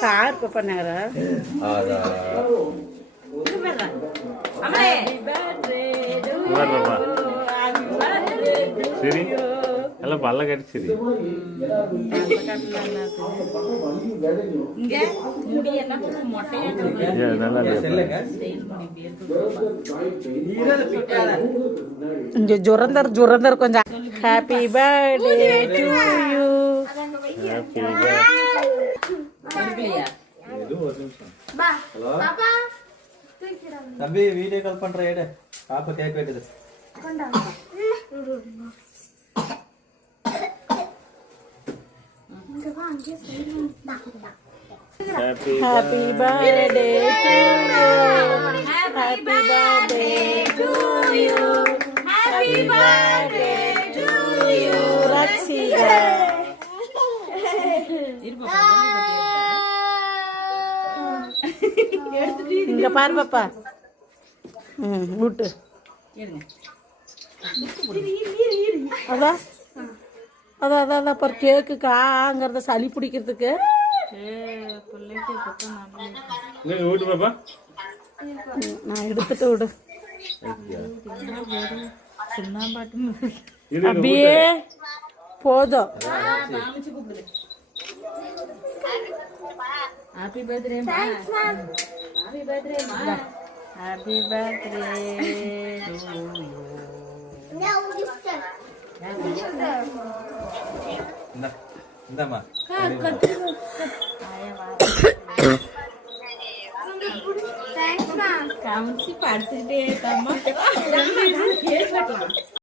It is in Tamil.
கார் பண்ணாரா சரி எல்லாம் பல்ல கடிச்சிரு இங்க ஜுரந்தர் ஜுரந்தர் கொஞ்சம் happy birthday to you happy தம்பி வீடியோ கால் பண்ற எடு பாப்பா கேக் வெட்டுது happy birthday to you happy birthday to you happy birthday to you Rakshitha இங்க பாரு பாப்பா விட்டு அதான் அதான் அதான் அதான் அப்புறம் கேக்கு காங்கிறத சளி பிடிக்கிறதுக்கு வீட்டு பாப்பா நான் எடுத்துட்டு விடு அப்படியே போதும் happy birthday happy birthday happy birthday இந்தாம்மா காமிச்சு படுத்துக்கிட்டே